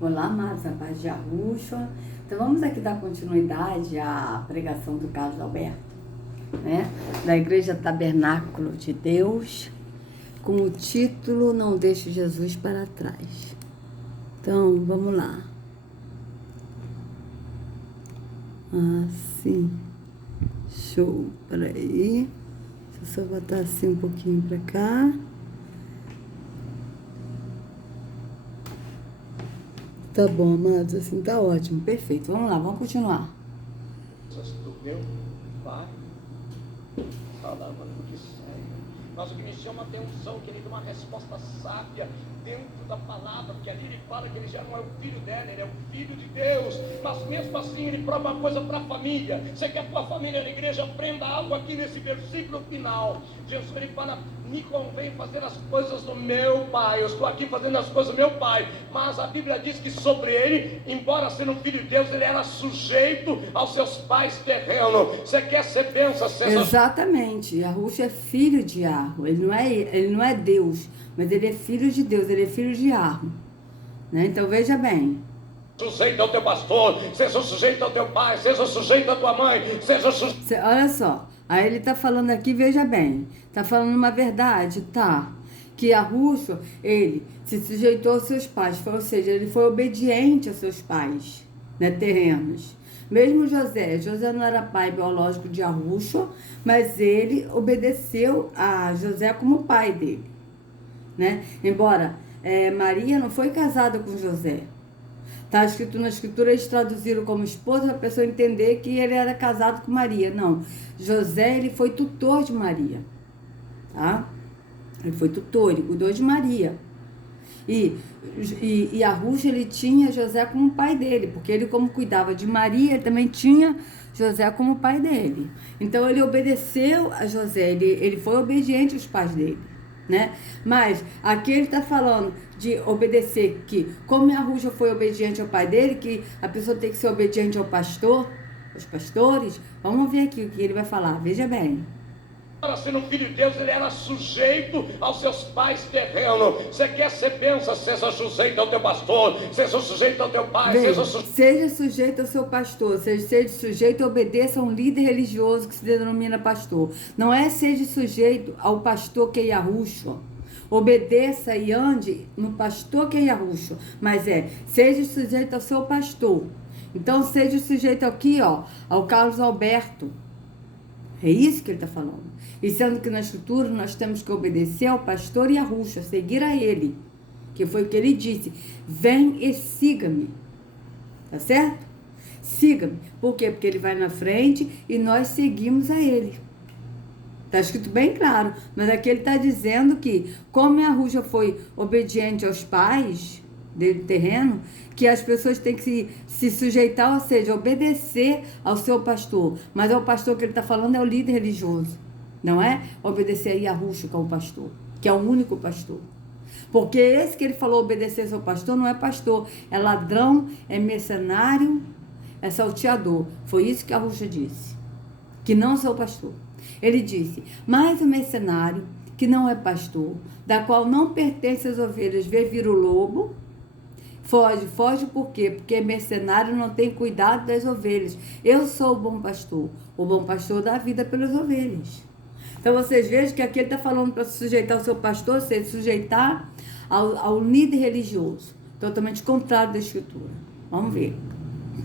Olá, amados, a paz de Yahushua. Então vamos aqui dar continuidade à pregação do Carlos Alberto, né? Da Igreja Tabernáculo de Deus, com o título Não Deixe Jesus para Trás. Então, vamos lá. Assim. Show. Peraí. Deixa eu só botar assim um pouquinho para cá. Tá bom, amados, assim tá ótimo, perfeito. Vamos lá, vamos continuar. Do meu Pai, mas o que me chama a atenção, querido, uma resposta sábia dentro da palavra, porque ali ele fala que ele já não é o filho dela, ele é o filho de Deus, mas mesmo assim ele prova uma coisa para a família. Você quer que a tua família na igreja aprenda algo aqui nesse versículo final? Jesus ele fala: me convém fazer as coisas do meu Pai. Eu estou aqui fazendo as coisas do meu Pai, mas a Bíblia diz que sobre ele, embora sendo filho de Deus, ele era sujeito aos seus pais terrenos. Você quer ser bênção? Exatamente, Yahushua é filho de Yarro, ele não é Deus, mas ele é filho de Deus, ele é filho de Yarro, né? Então veja bem. Sujeito ao teu pastor, seja sujeito ao teu pai, seja sujeito à tua mãe, seja sujeito. Olha só, aí ele tá falando aqui, veja bem, tá falando uma verdade, tá? Que Yahushua, ele se sujeitou aos seus pais, ou seja, ele foi obediente aos seus pais, né, terrenos. Mesmo José não era pai biológico de Yahushua, mas ele obedeceu a José como pai dele, né? Embora Maria não foi casada com José. Está escrito na escritura, eles traduziram como esposa para a pessoa entender que ele era casado com Maria. Não, José ele foi tutor de Maria, tá? Ele foi tutor, ele cuidou de Maria. E Yahushua, ele tinha José como pai dele, porque ele, como cuidava de Maria, ele também tinha José como pai dele. Então ele obedeceu a José, ele foi obediente aos pais dele, né? Mas aqui ele está falando de obedecer, que como Yahushua foi obediente ao pai dele, que a pessoa tem que ser obediente ao pastor, aos pastores. Vamos ver aqui o que ele vai falar, veja bem. Para ser um filho de Deus, ele era sujeito aos seus pais terrenos. Você quer ser bênção? Seja sujeito ao teu pastor, seja sujeito ao teu pai, seja sujeito ao seu pastor, seja sujeito e obedeça a um líder religioso que se denomina pastor. Não é seja sujeito ao pastor que é Yahushua. Obedeça e ande no pastor que é Yahushua, mas seja sujeito ao seu pastor. Então seja sujeito aqui, ó, ao Carlos Alberto. É isso que ele está falando. E sendo que na escritura nós temos que obedecer ao pastor Yahushua, seguir a ele, que foi o que ele disse: vem e siga-me. Tá certo? Siga-me. Por quê? Porque ele vai na frente e nós seguimos a ele. Está escrito bem claro. Mas aqui ele está dizendo que, como Yahushua foi obediente aos pais dele terreno, que as pessoas têm que se sujeitar, ou seja, obedecer ao seu pastor. Mas o pastor que ele está falando é o líder religioso. Não é obedecer a Yahushua como pastor, que é o único pastor. Porque esse que ele falou obedecer ao seu pastor não é pastor, é ladrão, é mercenário, é salteador. Foi isso que Yahushua disse, que não sou pastor. Ele disse: mas o mercenário, que não é pastor, da qual não pertence às ovelhas, vê vir o lobo, foge por quê? Porque mercenário não tem cuidado das ovelhas. Eu sou o bom pastor dá a vida pelas ovelhas. Então vocês vejam que aqui ele está falando para se sujeitar ao seu pastor, ou seja, sujeitar ao líder religioso, totalmente contrário da escritura. Vamos ver.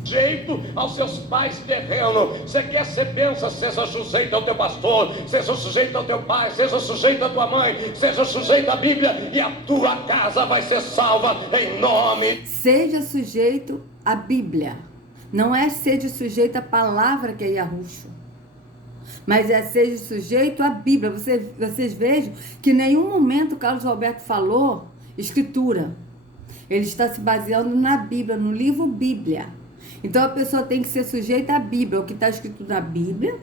Sujeito aos seus pais terrenos. Você quer ser bênção? Seja sujeito ao teu pastor, seja sujeito ao teu pai, seja sujeito à tua mãe, seja sujeito à Bíblia, e a tua casa vai ser salva em nome. Seja sujeito à Bíblia. Não é seja sujeito à palavra que é Yahushua, mas seja sujeito à Bíblia. Vocês vejam que em nenhum momento Carlos Alberto falou escritura. Ele está se baseando na Bíblia, no livro Bíblia. Então a pessoa tem que ser sujeita à Bíblia, o que está escrito na Bíblia,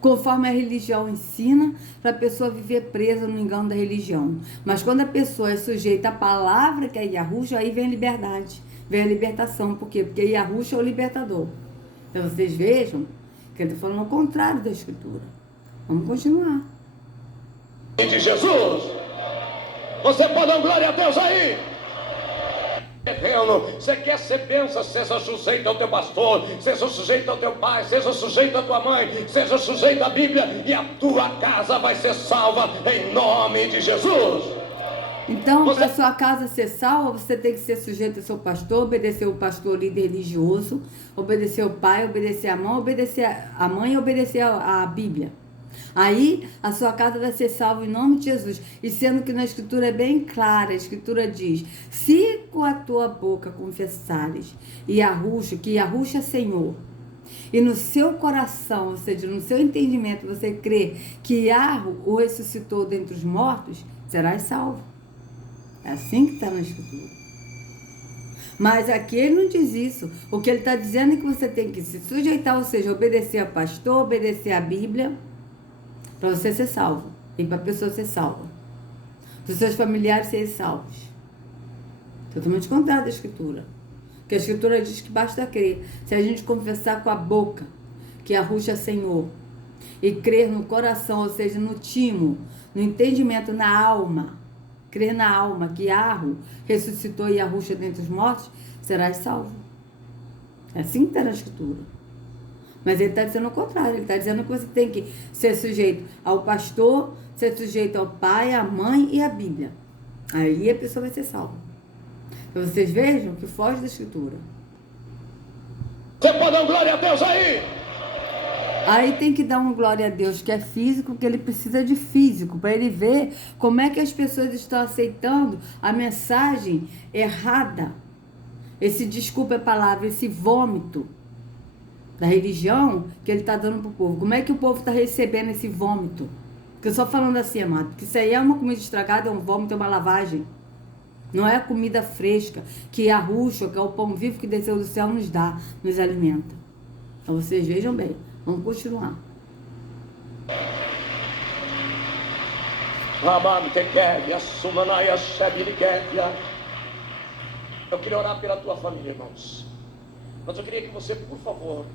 conforme a religião ensina, para a pessoa viver presa no engano da religião. Mas quando a pessoa é sujeita à palavra que é Yahushua, aí vem a liberdade, vem a libertação. Por quê? Porque Yahushua é o libertador. Então vocês vejam que ele está falando ao contrário da escritura. Vamos continuar. De Jesus, você pode dar glória a Deus aí? Você quer ser bênção, seja sujeito ao teu pastor, seja sujeito ao teu pai, seja sujeito à tua mãe, seja sujeito à Bíblia, e a tua casa vai ser salva em nome de Jesus. Então, para sua casa ser salva, você tem que ser sujeito ao seu pastor, obedecer o pastor líder religioso, obedecer o pai, obedecer a mãe, obedecer a Bíblia. Aí a sua casa vai ser salva em nome de Jesus. E sendo que na Escritura é bem clara, a Escritura diz: se com a tua boca confessares que Yahushua é Senhor, e no seu coração, ou seja, no seu entendimento, você crê que Yahweh o ressuscitou dentre os mortos, serás salvo. É assim que está na Escritura. Mas aqui ele não diz isso. O que ele está dizendo é que você tem que se sujeitar, ou seja, obedecer ao pastor, obedecer à Bíblia, para você ser salvo. E para a pessoa ser salva. Para os seus familiares serem salvos. Totalmente contrário da Escritura. Porque a Escritura diz que basta crer. Se a gente confessar com a boca que Yahushua é Senhor, e crer no coração, ou seja, no timo, no entendimento, na alma, crer na alma que Yahweh ressuscitou Yahushua dentre os mortos, serás salvo. É assim que está na Escritura. Mas ele está dizendo o contrário. Ele está dizendo que você tem que ser sujeito ao pastor, ser sujeito ao pai, à mãe e à Bíblia. Aí a pessoa vai ser salva. Então vocês vejam que foge da Escritura. Você pode dar glória a Deus aí? Aí tem que dar uma glória a Deus que é físico, que ele precisa de físico, para ele ver como é que as pessoas estão aceitando a mensagem errada. Desculpa a palavra, esse vômito da religião que ele está dando para o povo. Como é que o povo está recebendo esse vômito? Porque eu só falando assim, amado, porque isso aí é uma comida estragada, é um vômito, é uma lavagem. Não é a comida fresca que Yahushua, que é o pão vivo que desceu do céu, nos dá, nos alimenta. Então vocês vejam bem. Vamos continuar. Eu queria orar pela tua família, irmãos. Mas eu queria que você, por favor,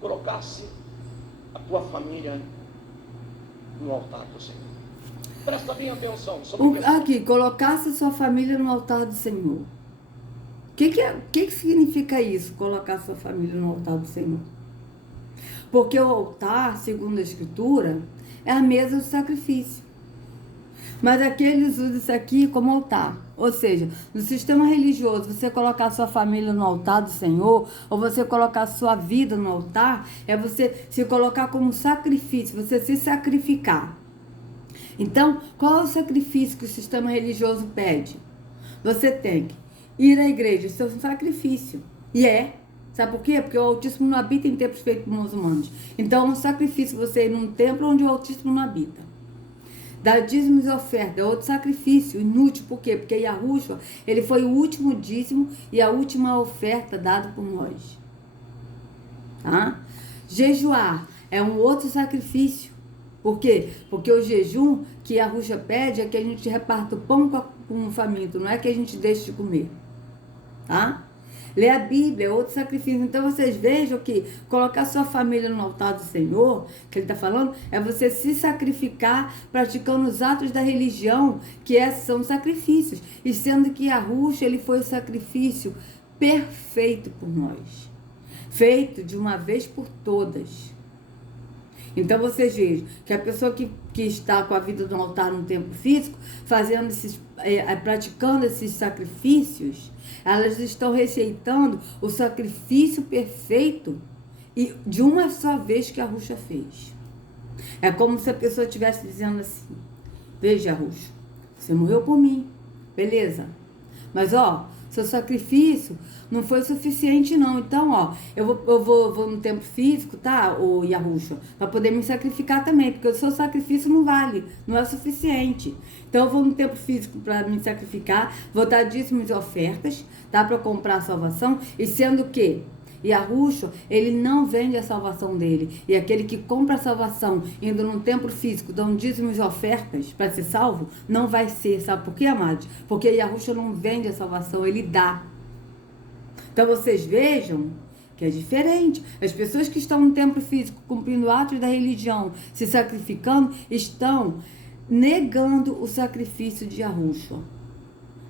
colocasse a tua família no altar do Senhor. Presta bem atenção. Aqui, colocasse sua família no altar do Senhor. O que significa isso, colocar sua família no altar do Senhor? Porque o altar, segundo a Escritura, é a mesa do sacrifício. Mas aqui eles usam isso aqui como altar. Ou seja, no sistema religioso, você colocar sua família no altar do Senhor, ou você colocar sua vida no altar, é você se colocar como sacrifício, você se sacrificar. Então, qual é o sacrifício que o sistema religioso pede? Você tem que ir à igreja, isso é um sacrifício. E é. Sabe por quê? Porque o Altíssimo não habita em templos feitos por mãos humanos. Então é um sacrifício você ir num templo onde o Altíssimo não habita. Dar dízimos e oferta é outro sacrifício inútil. Por quê? Porque Yahushua, ele foi o último dízimo e a última oferta dada por nós. Tá? Jejuar é um outro sacrifício. Por quê? Porque o jejum que Yahushua pede é que a gente reparta o pão com o faminto, não é que a gente deixe de comer. Tá? Ler a Bíblia é outro sacrifício. Então vocês vejam que colocar sua família no altar do Senhor, que ele está falando, é você se sacrificar praticando os atos da religião, que são sacrifícios. E sendo que Yahushua, ele foi o sacrifício perfeito por nós. Feito de uma vez por todas. Então vocês vejam que a pessoa que está com a vida no altar no tempo físico, praticando esses sacrifícios, elas estão rejeitando o sacrifício perfeito e de uma só vez que Yahushua fez. É como se a pessoa estivesse dizendo assim: veja, Yahushua, você morreu por mim, beleza, mas seu sacrifício não foi suficiente não. Então, eu vou no tempo físico, tá, o Yahushua, para poder me sacrificar também, porque o seu sacrifício não vale, não é suficiente. Então eu vou no tempo físico para me sacrificar, vou dar dízimos e ofertas, tá, para comprar a salvação, e sendo que Yahushua, ele não vende a salvação dele. E aquele que compra a salvação indo num templo físico, dando dízimos e ofertas para ser salvo, não vai ser. Sabe por quê, amados? Porque Yahushua não vende a salvação, ele dá. Então vocês vejam que é diferente. As pessoas que estão no templo físico, cumprindo atos da religião, se sacrificando, estão negando o sacrifício de Yahushua.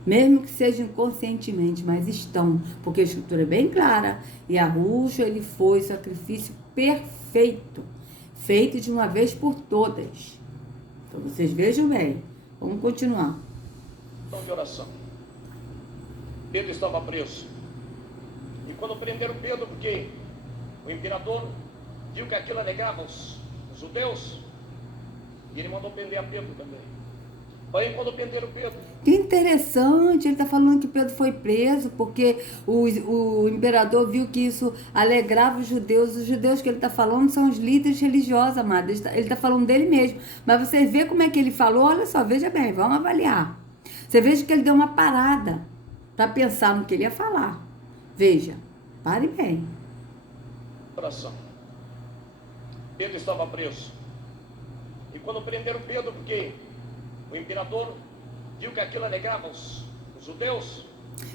Mesmo que seja inconscientemente, mas estão, porque a escritura é bem clara. E Yahushua, ele foi sacrifício perfeito, feito de uma vez por todas. Então vocês vejam bem. Vamos continuar. Então, de oração. Pedro estava preso. E quando prenderam Pedro, porque o imperador viu que aquilo alegava os judeus, e ele mandou prender a Pedro também. Aí quando prenderam Pedro, Que interessante, ele está falando que Pedro foi preso porque o imperador viu que isso alegrava os judeus. Os judeus que ele está falando são os líderes religiosos, amado. Ele está falando dele mesmo. Mas você vê como é que ele falou, olha só, veja bem, vamos avaliar. Você veja que ele deu uma parada para pensar no que ele ia falar. Veja, pare bem. oração. Pedro estava preso. E quando prenderam Pedro, porque o imperador viu que aquilo alegrava os judeus.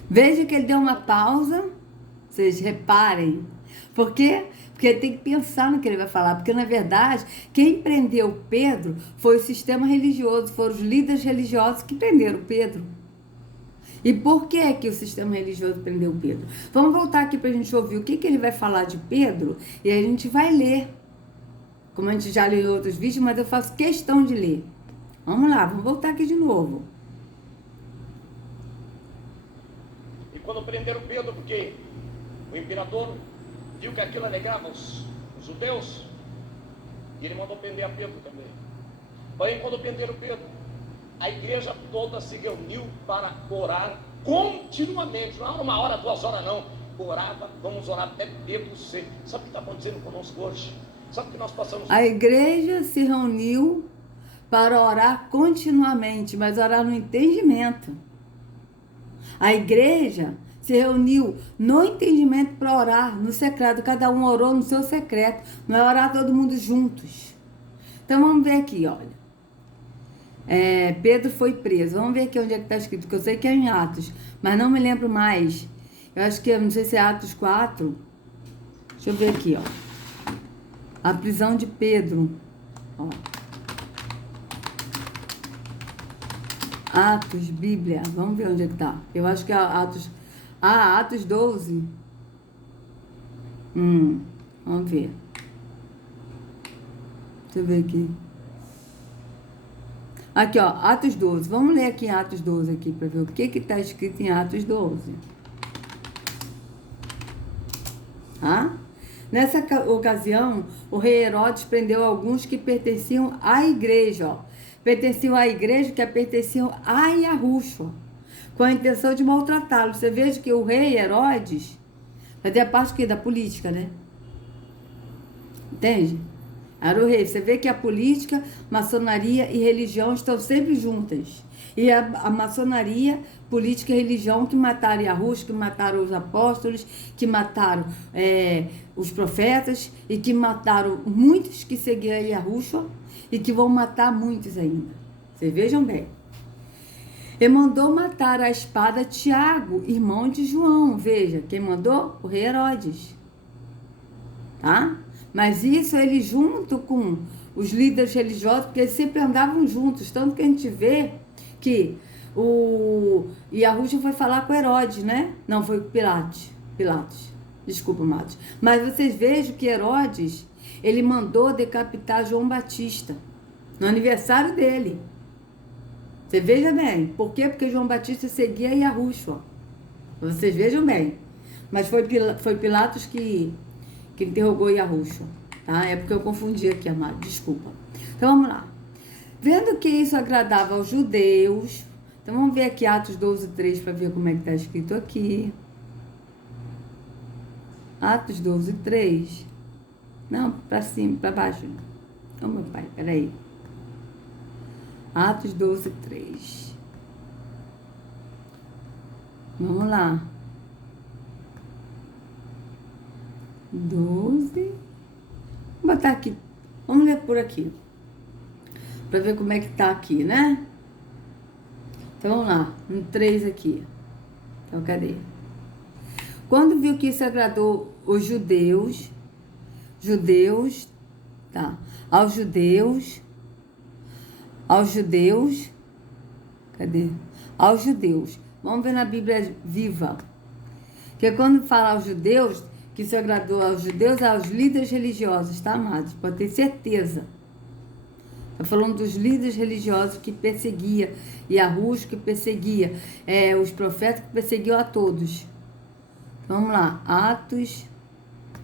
Veja que ele deu uma pausa. Vocês reparem. Por quê? Porque ele tem que pensar no que ele vai falar. Porque, na verdade, quem prendeu Pedro foi o sistema religioso. Foram os líderes religiosos que prenderam Pedro. E por que que o sistema religioso prendeu Pedro? Vamos voltar aqui para a gente ouvir o que ele vai falar de Pedro. E aí a gente vai ler. Como a gente já leu em outros vídeos, mas eu faço questão de ler. Vamos lá, vamos voltar aqui de novo. E quando prenderam Pedro, porque o imperador viu que aquilo alegava os judeus, e ele mandou prender a Pedro também. Aí quando prenderam Pedro, a igreja toda se reuniu para orar continuamente. Não era uma hora, 2 horas não. Orava, vamos orar até Pedro ser. Sabe o que está acontecendo conosco hoje? Sabe o que nós passamos? A igreja se reuniu para orar continuamente, mas orar no entendimento. A igreja se reuniu no entendimento para orar, no secreto. Cada um orou no seu secreto. Não é orar todo mundo juntos. Então vamos ver aqui, olha. Pedro foi preso. Vamos ver aqui onde é que está escrito, porque eu sei que é em Atos, mas não me lembro mais. Eu acho que, não sei se é Atos 4. Deixa eu ver aqui, ó. A prisão de Pedro. Ó. Atos, Bíblia. Vamos ver onde é que tá. Eu acho que é Atos. Atos 12. Vamos ver. Deixa eu ver aqui. Aqui, ó, Atos 12. Vamos ler aqui em Atos 12 aqui para ver o que está escrito em Atos 12. Tá? Nessa ocasião, o rei Herodes prendeu alguns que pertenciam à igreja, ó. Pertenciam à igreja que pertenciam a Yahushua, com a intenção de maltratá-lo. Você veja que o rei Herodes fazia parte aqui da política, né? Entende? Era o rei. Você vê que a política, maçonaria e religião estão sempre juntas. E a maçonaria, política e religião que mataram Yahushua, que mataram os apóstolos, que mataram os profetas e que mataram muitos que seguiam Yahushua e que vão matar muitos ainda. Vocês vejam bem. Ele mandou matar a espada Tiago, irmão de João. Veja, quem mandou? O rei Herodes. Tá? Mas isso ele junto com os líderes religiosos, porque eles sempre andavam juntos. Tanto que a gente vê que o Yahushua foi falar com Herodes, né? Não, foi com Pilatos. Desculpa, Matos. Mas vocês vejam que Herodes, ele mandou decapitar João Batista no aniversário dele. Você veja bem. Por quê? Porque João Batista seguia Yahushua. Vocês vejam bem. Mas foi Pilatos que interrogou Yahushua. Tá? É porque eu confundi aqui, amado. Desculpa. Então vamos lá. Vendo que isso agradava aos judeus. Então vamos ver aqui Atos 12, 3 para ver como é que está escrito aqui. Atos 12, 3. Não, para cima, para baixo. Não, meu pai, peraí. Atos 12, 3. Vamos lá. 12. Vou botar aqui. Vamos ler por aqui. Para ver como é que tá aqui, né? Então vamos lá. No 3 aqui. Então cadê? Quando viu que isso agradou os judeus, tá? Aos judeus, cadê? Aos judeus, Vamos ver na Bíblia Viva. Porque quando fala aos judeus, que isso agradou aos judeus, aos líderes religiosos, tá, amados? Pode ter certeza. Está falando dos líderes religiosos que perseguia, Yahushua que perseguia, os profetas que perseguiam a todos. Vamos lá, Atos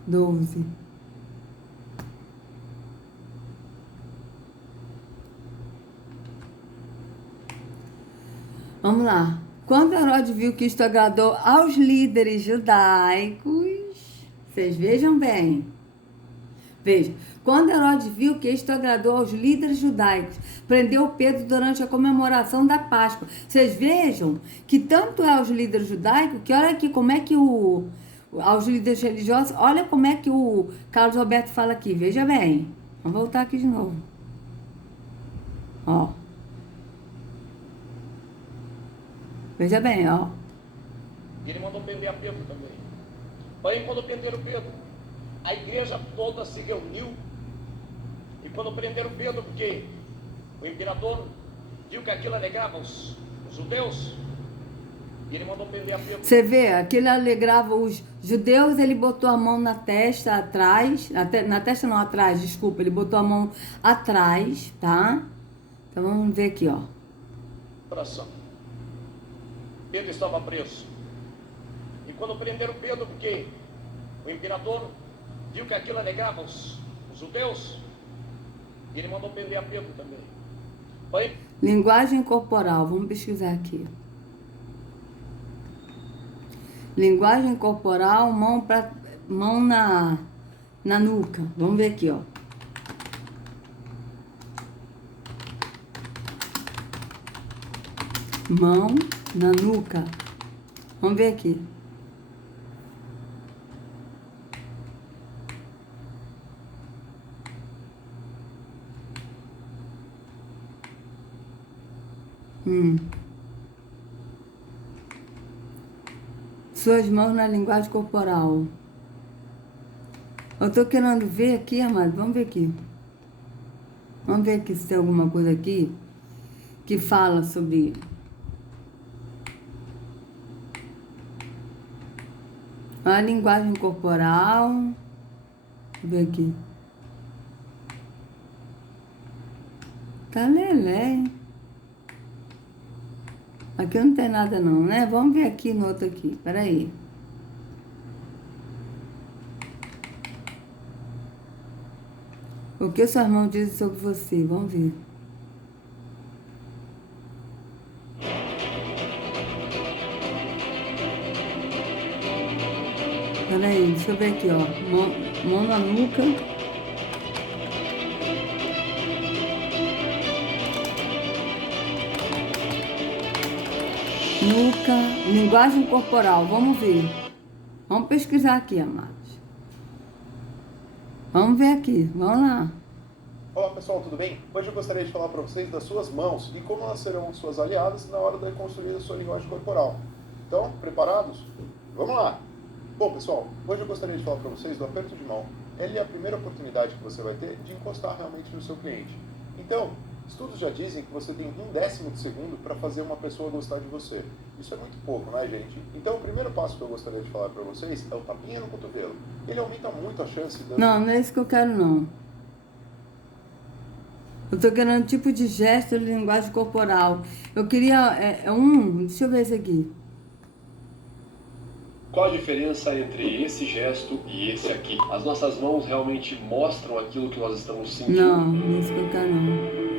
12. Vamos lá. Quando Herodes viu que isto agradou aos líderes judaicos, vocês vejam bem. Veja, quando Herodes viu que isto agradou aos líderes judaicos, prendeu Pedro durante a comemoração da Páscoa. Vocês vejam que tanto é aos líderes judaicos, que olha aqui como é que aos líderes religiosos, olha como é que o Carlos Roberto fala aqui, veja bem. Vamos voltar aqui de novo. Ó. Veja bem, ó. E ele mandou prender a Pedro também. Aí quando prenderam Pedro, a igreja toda se reuniu. E quando prenderam Pedro, porque o imperador viu que aquilo alegrava os judeus, e ele mandou prender a Pedro. Você vê, aquilo alegrava os judeus, ele botou a mão na testa, atrás, na testa não, atrás, desculpa, ele botou a mão atrás, tá? Então vamos ver aqui, ó. Oração. Pedro estava preso. E quando prenderam Pedro, porque o imperador viu que aquilo alegrava os judeus, e ele mandou prender a Pedro também. Aí, Linguagem corporal, vamos pesquisar aqui. Linguagem corporal, mão na nuca. Vamos ver aqui, ó. Mão na nuca. Vamos ver aqui. Suas mãos na linguagem corporal. Eu tô querendo ver aqui, amado. Vamos ver aqui. Vamos ver aqui se tem alguma coisa aqui que fala sobre a linguagem corporal. Vamos ver aqui. Tá lelé, hein? Aqui não tem nada não, né? Vamos ver aqui no outro aqui. Peraí. O que suas mãos dizem sobre você? Vamos ver. Peraí, deixa eu ver aqui, ó. Mão na nuca. Nuca, linguagem corporal, vamos ver. Vamos pesquisar aqui, amados. Vamos ver aqui, vamos lá. Olá pessoal, tudo bem? Hoje eu gostaria de falar para vocês das suas mãos e como elas serão suas aliadas na hora de construir a sua linguagem corporal. Então, preparados? Vamos lá! Bom pessoal, hoje eu gostaria de falar para vocês do aperto de mão. Ele é a primeira oportunidade que você vai ter de encostar realmente no seu cliente. Então, estudos já dizem que você tem 1/10 de segundo para fazer uma pessoa gostar de você. Isso é muito pouco, né, gente? Então, o primeiro passo que eu gostaria de falar para vocês é o tapinha no cotovelo. Ele aumenta muito a chance de... Não é isso que eu quero, não. Eu tô querendo tipo de gesto de linguagem corporal. Eu queria... deixa eu ver esse aqui. Qual a diferença entre esse gesto e esse aqui? As nossas mãos realmente mostram aquilo que nós estamos sentindo? Não é isso que eu quero, não.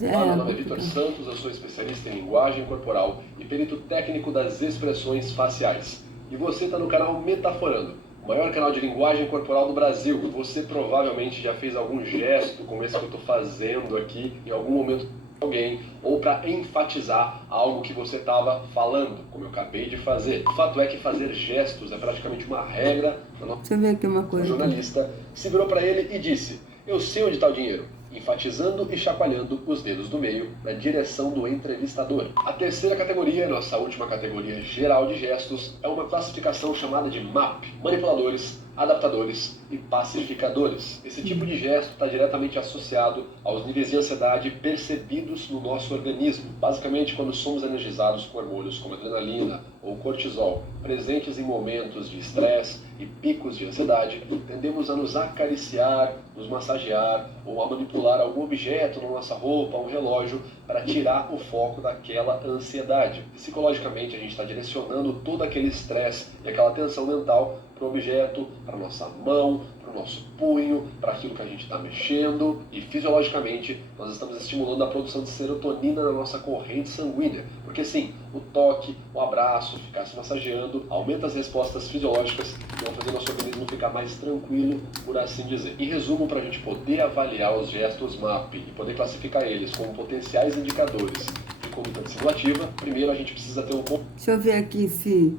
Meu nome é Vitor Santos, eu sou especialista em linguagem corporal e perito técnico das expressões faciais. E você está no canal Metaforando, o maior canal de linguagem corporal do Brasil. Você provavelmente já fez algum gesto como esse que eu estou fazendo aqui em algum momento com alguém, ou para enfatizar algo que você estava falando, como eu acabei de fazer. O fato é que fazer gestos é praticamente uma regra. Deixa eu ver aqui uma coisa. O jornalista se virou para ele e disse: "Eu sei onde está o dinheiro", enfatizando e chacoalhando os dedos do meio na direção do entrevistador. A terceira categoria, nossa última categoria geral de gestos, é uma classificação chamada de MAP, manipuladores, adaptadores e pacificadores. Esse tipo de gesto está diretamente associado aos níveis de ansiedade percebidos no nosso organismo. Basicamente, quando somos energizados com hormônios como adrenalina ou cortisol, presentes em momentos de estresse e picos de ansiedade, tendemos a nos acariciar, nos massagear ou a manipular algum objeto na nossa roupa, um relógio, para tirar o foco daquela ansiedade. Psicologicamente, a gente está direcionando todo aquele estresse e aquela tensão mental para o objeto, para a nossa mão, para o nosso punho, para aquilo que a gente está mexendo, e fisiologicamente nós estamos estimulando a produção de serotonina na nossa corrente sanguínea, porque sim, o toque, o abraço, ficar se massageando, aumenta as respostas fisiológicas e vão fazer nosso organismo ficar mais tranquilo, por assim dizer. Em resumo, para a gente poder avaliar os gestos MAP e poder classificar eles como potenciais indicadores de conduta dissimulativa, primeiro a gente precisa ter um... Deixa eu ver aqui se...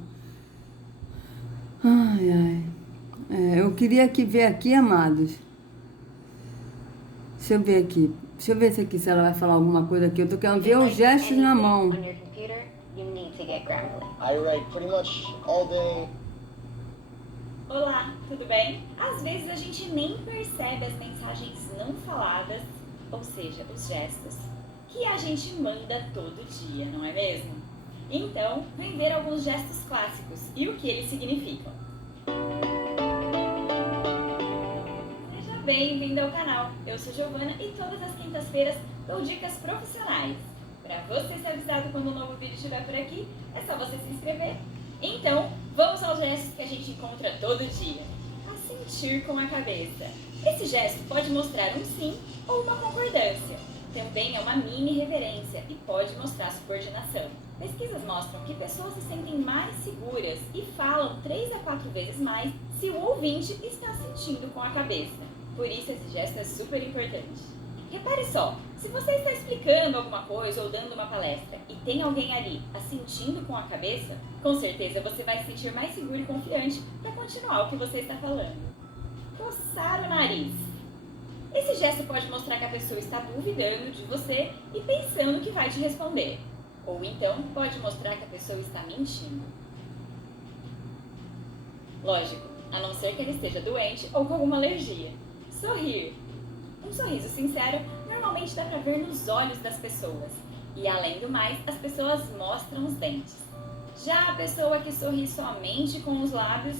Ai, ai. Eu queria ver aqui, amados. Deixa eu ver aqui. Deixa eu ver se ela vai falar alguma coisa aqui. Eu tô querendo ver os gestos na mão. I write pretty much all day. Olá, tudo bem? Às vezes a gente nem percebe as mensagens não faladas, ou seja, os gestos, que a gente manda todo dia, não é mesmo? Então, vem ver alguns gestos clássicos e o que eles significam. Seja bem-vindo ao canal. Eu sou Giovana e todas as quintas-feiras dou dicas profissionais. Para você ser avisado quando um novo vídeo estiver por aqui, é só você se inscrever. Então, vamos aos gestos que a gente encontra todo dia. Assentir com a cabeça. Esse gesto pode mostrar um sim ou uma concordância. Também é uma mini reverência e pode mostrar subordinação. Pesquisas mostram que pessoas se sentem mais seguras e falam 3 a 4 vezes mais se o ouvinte está sentindo com a cabeça. Por isso esse gesto é super importante. Repare só, se você está explicando alguma coisa ou dando uma palestra e tem alguém ali assentindo com a cabeça, com certeza você vai se sentir mais seguro e confiante para continuar o que você está falando. Coçar o nariz. Esse gesto pode mostrar que a pessoa está duvidando de você e pensando que vai te responder. Ou então pode mostrar que a pessoa está mentindo. Lógico, a não ser que ele esteja doente ou com alguma alergia. Sorrir. Um sorriso sincero normalmente dá para ver nos olhos das pessoas. E além do mais, as pessoas mostram os dentes. Já a pessoa que sorri somente com os lábios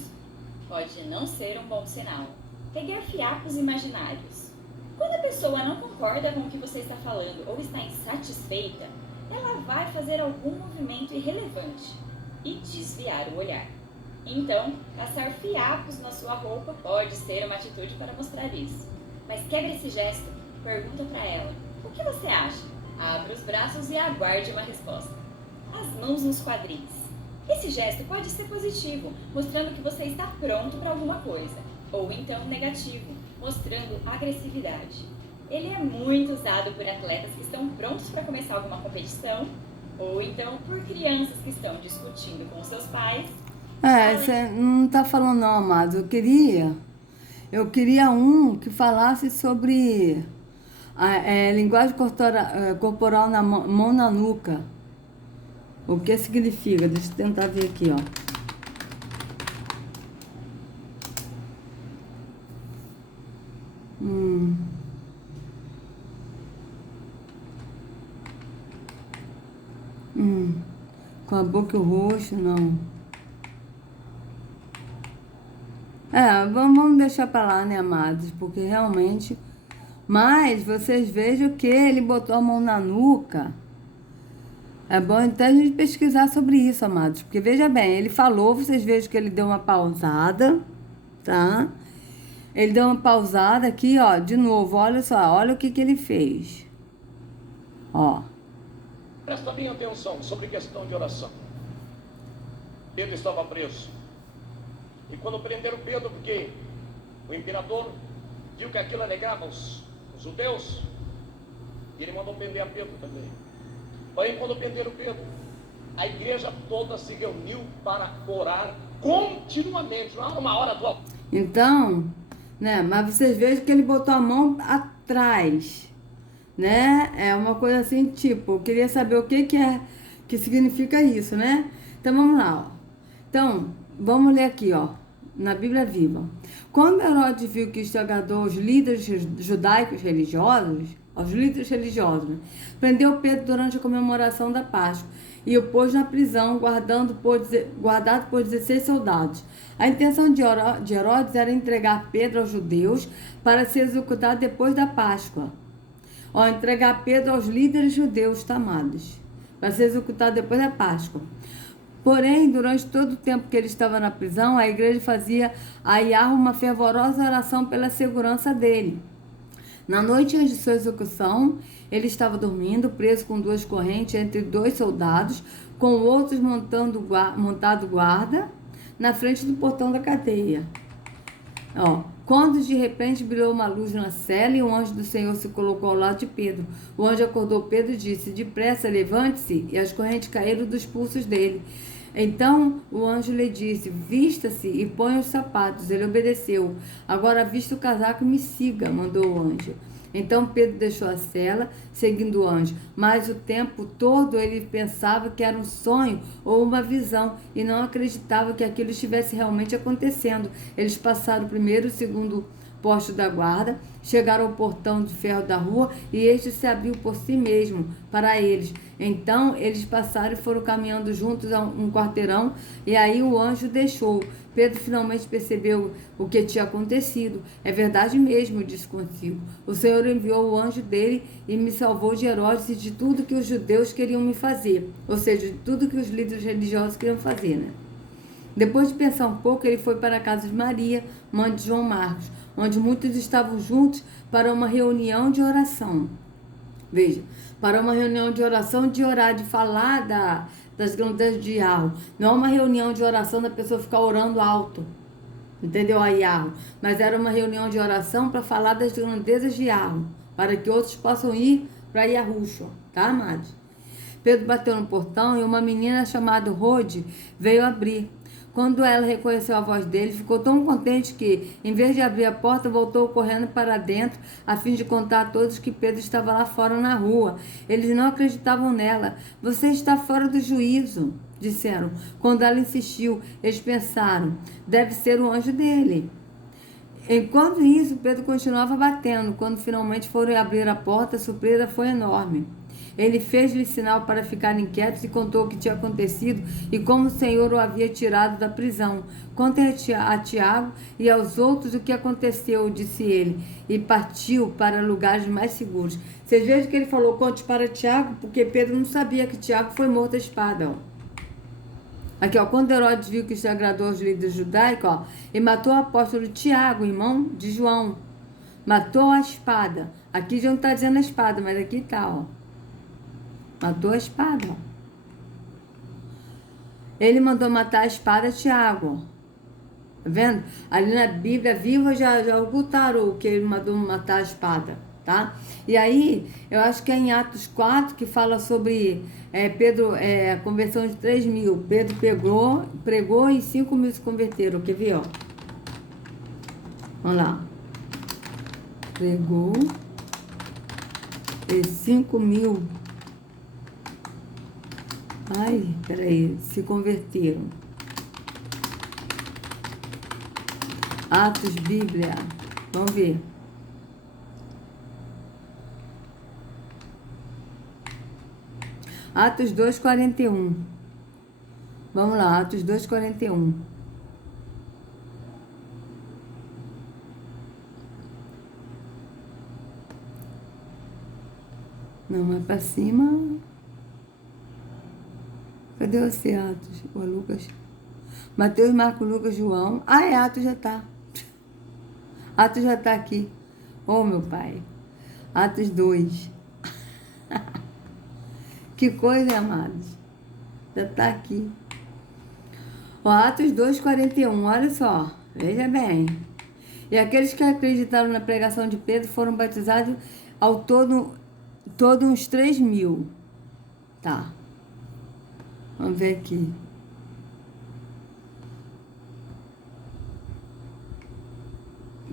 pode não ser um bom sinal. Pegar fiapos imaginários. Quando a pessoa não concorda com o que você está falando ou está insatisfeita, ela vai fazer algum movimento irrelevante e desviar o olhar. Então, caçar fiapos na sua roupa pode ser uma atitude para mostrar isso. Mas quebre esse gesto, pergunta para ela, o que você acha? Abra os braços e aguarde uma resposta. As mãos nos quadris. Esse gesto pode ser positivo, mostrando que você está pronto para alguma coisa, ou então negativo, mostrando agressividade. Ele é muito usado por atletas que estão prontos para começar alguma competição, ou então por crianças que estão discutindo com seus pais. Você não tá falando não, amado. Eu queria um que falasse sobre a linguagem corporal na mão na nuca. O que significa? Deixa eu tentar ver aqui, ó. Com a boca e o rosto, não. Vamos deixar pra lá, né, amados? Porque realmente... Mas vocês vejam que ele botou a mão na nuca. É bom até a gente pesquisar sobre isso, amados. Porque veja bem, ele falou, vocês vejam que ele deu uma pausada, tá? Ele deu uma pausada aqui, ó, de novo, olha só, olha o que ele fez. Ó. Presta bem atenção sobre questão de oração. Pedro estava preso. E quando prenderam Pedro, porque o imperador viu que aquilo alegava os judeus, ele mandou prender a Pedro também. Porém, quando prenderam Pedro, a igreja toda se reuniu para orar continuamente, não era uma hora do altar. Então, né, mas vocês vejam que ele botou a mão atrás, né? É uma coisa assim, tipo, eu queria saber o que significa isso, né? Então, vamos lá, ó. Então, vamos ler aqui, ó. na Bíblia Viva. Quando Herodes viu que isto agradou aos líderes judaicos religiosos, né, prendeu Pedro durante a comemoração da Páscoa e o pôs na prisão, guardado por 16 soldados. A intenção de Herodes era entregar Pedro aos judeus para ser executado depois da Páscoa. Entregar Pedro aos líderes judeus tamados, para ser executado depois da Páscoa. Porém, durante todo o tempo que ele estava na prisão, a igreja fazia a Iarro uma fervorosa oração pela segurança dele. Na noite antes de sua execução, ele estava dormindo, preso com 2 correntes entre 2 soldados, com outros montado guarda na frente do portão da cadeia. Quando de repente brilhou uma luz na cela e o anjo do Senhor se colocou ao lado de Pedro. O anjo acordou Pedro e disse: depressa, levante-se, e as correntes caíram dos pulsos dele. Então o anjo lhe disse: vista-se e ponha os sapatos. Ele obedeceu. Agora vista o casaco e me siga, mandou o anjo. Então Pedro deixou a cela, seguindo o anjo. Mas o tempo todo ele pensava que era um sonho ou uma visão e não acreditava que aquilo estivesse realmente acontecendo. Eles passaram o primeiro e o segundo posto da guarda, chegaram ao portão de ferro da rua e este se abriu por si mesmo para eles. Então eles passaram e foram caminhando juntos a um quarteirão e aí o anjo deixou. Pedro finalmente percebeu o que tinha acontecido. É verdade mesmo, disse consigo. O Senhor enviou o anjo dele e me salvou de Herodes e de tudo que os judeus queriam me fazer. Ou seja, de tudo que os líderes religiosos queriam fazer, né? Depois de pensar um pouco, ele foi para a casa de Maria, mãe de João Marcos, onde muitos estavam juntos para uma reunião de oração. Veja, para uma reunião de oração, de orar, de falar das grandezas de Iarro. Não é uma reunião de oração da pessoa ficar orando alto, entendeu? A Iarro. Mas era uma reunião de oração para falar das grandezas de Iarro, para que outros possam ir para Iarruxo, tá, amados? Pedro bateu no portão e uma menina chamada Rode veio abrir. Quando ela reconheceu a voz dele, ficou tão contente que, em vez de abrir a porta, voltou correndo para dentro, a fim de contar a todos que Pedro estava lá fora na rua. Eles não acreditavam nela. Você está fora do juízo, disseram. Quando ela insistiu, eles pensaram, deve ser o anjo dele. Enquanto isso, Pedro continuava batendo. Quando finalmente foram abrir a porta, a surpresa foi enorme. Ele fez-lhe sinal para ficarem quietos e contou o que tinha acontecido e como o Senhor o havia tirado da prisão. Conte a Tiago e aos outros o que aconteceu, disse ele, e partiu para lugares mais seguros. Vocês vejam que ele falou, conte para Tiago, porque Pedro não sabia que Tiago foi morto à espada. Aqui, quando Herodes viu que isso agradou aos líderes judaicos, ele matou o apóstolo Tiago, irmão de João. Matou a espada. Aqui já não está dizendo a espada, mas aqui está, matou a espada. Ele mandou matar a espada Tiago. Tá vendo? Ali na Bíblia Viva já ocultaram o que ele mandou matar a espada, tá? E aí, eu acho que é em Atos 4 que fala sobre Pedro, a conversão de 3.000. Pedro pregou e 5.000 se converteram. Quer ver, Vamos lá. Pregou e 5.000. Se converteram. Atos, Bíblia. Vamos ver. Atos 2:41. Vamos lá, Atos 2:41. Não, é para cima. Cadê você, Atos? O Lucas. Mateus, Marcos, Lucas, João. Atos já tá. Atos já tá aqui. Meu pai. Atos 2. Que coisa, amados. Já tá aqui. Atos 2:41. Olha só. Veja bem. E aqueles que acreditaram na pregação de Pedro foram batizados ao todo uns 3.000. Tá. Vamos ver aqui.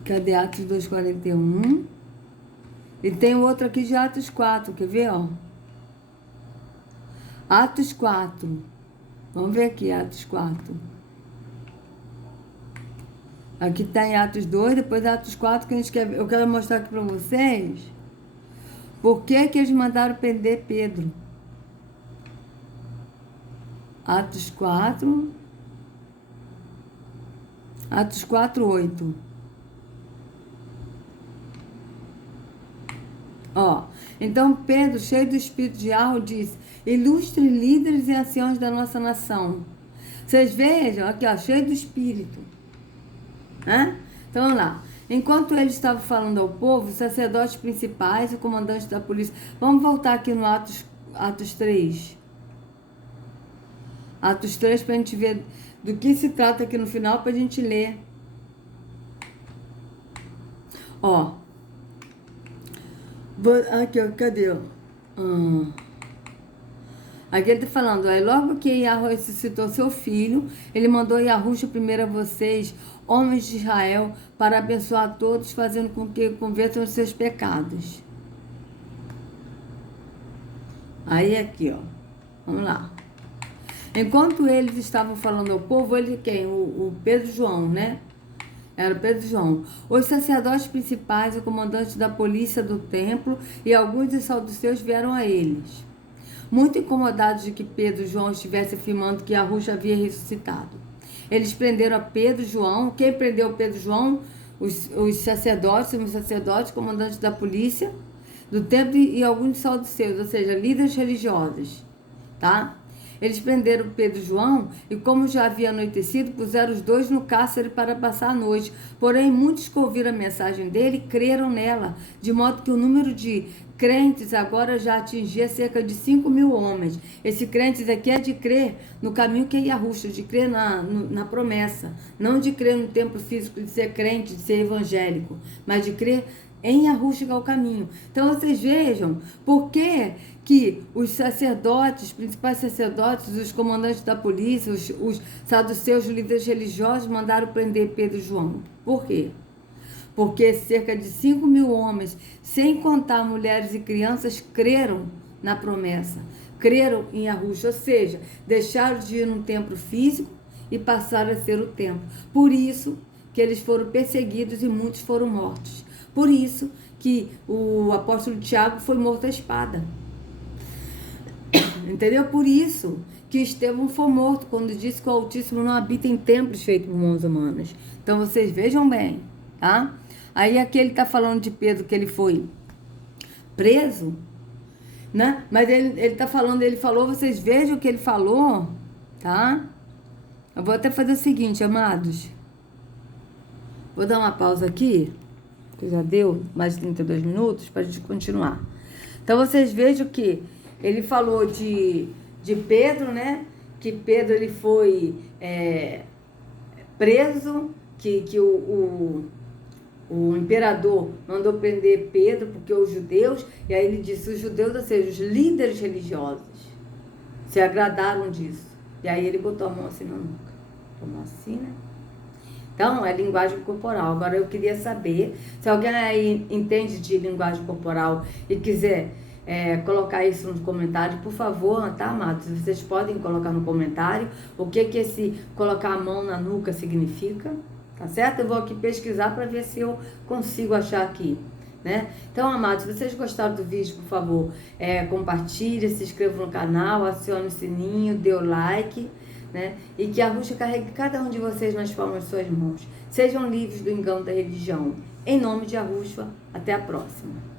Cadê Atos 2:41? E tem outro aqui de Atos 4. Quer ver, Atos 4. Vamos ver aqui, Atos 4. Aqui está em Atos 2, depois Atos 4, que eu quero mostrar aqui para vocês por que eles mandaram prender Pedro. Atos 4, 8. Ó, então Pedro, cheio do espírito de Arro, disse: ilustres líderes e anciãos da nossa nação. Vocês vejam, aqui ó, cheio do espírito. Então vamos lá. Enquanto ele estava falando ao povo, os sacerdotes principais, o comandante da polícia. Vamos voltar aqui no Atos 3. Atos 3 para a gente ver do que se trata aqui no final, para a gente ler. Ó. Aqui, ó, cadê? Aqui ele está falando, logo que Yahweh ressuscitou seu filho, ele mandou Yahusha primeiro a vocês, homens de Israel, para abençoar todos, fazendo com que convertam os seus pecados. Aí aqui, ó, vamos lá. Enquanto eles estavam falando ao povo, ele quem? O Pedro e João, né? Era Pedro e João. Os sacerdotes principais, o comandante da polícia do templo e alguns dos saduceus vieram a eles, muito incomodados de que Pedro e João estivessem afirmando que Yahusha havia ressuscitado. Eles prenderam a Pedro e João. Quem prendeu Pedro e João? Os sacerdotes, os sacerdotes, comandantes da polícia do templo e alguns saduceus, ou seja, líderes religiosos, tá? Eles prenderam Pedro e João e, como já havia anoitecido, puseram os dois no cárcere para passar a noite. Porém, muitos que ouviram a mensagem dele creram nela, de modo que o número de crentes agora já atingia cerca de 5.000 homens. Esse crentes aqui é de crer no caminho que é Yahusha, de crer na promessa, não de crer no tempo físico, de ser crente, de ser evangélico, mas de crer em Yahusha, que é o caminho. Então vocês vejam por que os sacerdotes, os principais sacerdotes, os comandantes da polícia, os saduceus, os líderes religiosos mandaram prender Pedro e João. Por quê? Porque cerca de 5.000 homens, sem contar mulheres e crianças, creram na promessa, creram em Yahusha, ou seja, deixaram de ir num templo físico e passaram a ser o templo. Por isso que eles foram perseguidos e muitos foram mortos. Por isso que o apóstolo Tiago foi morto à espada. Entendeu? Por isso que Estevão foi morto, quando disse que o Altíssimo não habita em templos feitos por mãos humanas. Então vocês vejam bem, tá? Aí aqui ele está falando de Pedro, que ele foi preso, né? Mas ele está falando, ele falou, vocês vejam o que ele falou, tá? Eu vou até fazer o seguinte, amados. Vou dar uma pausa aqui, que já deu mais de 32 minutos, para a gente continuar. Então vocês vejam que ele falou de Pedro, né? Que Pedro ele foi preso, que o imperador mandou prender Pedro, porque os judeus, e aí ele disse, os judeus, ou seja, os líderes religiosos, se agradaram disso. E aí ele botou a mão assim na nuca. Tomou assim, né? Então, é linguagem corporal. Agora, eu queria saber, se alguém aí entende de linguagem corporal e quiser colocar isso no comentário, por favor, tá, amados? Vocês podem colocar no comentário o que esse colocar a mão na nuca significa, tá certo? Eu vou aqui pesquisar para ver se eu consigo achar aqui, né? Então, amados, se vocês gostaram do vídeo, por favor, compartilhe, se inscreva no canal, acione o sininho, dê o like, né? E que Yahusha carregue cada um de vocês nas palmas de suas mãos. Sejam livres do engano da religião. Em nome de Yahusha, até a próxima.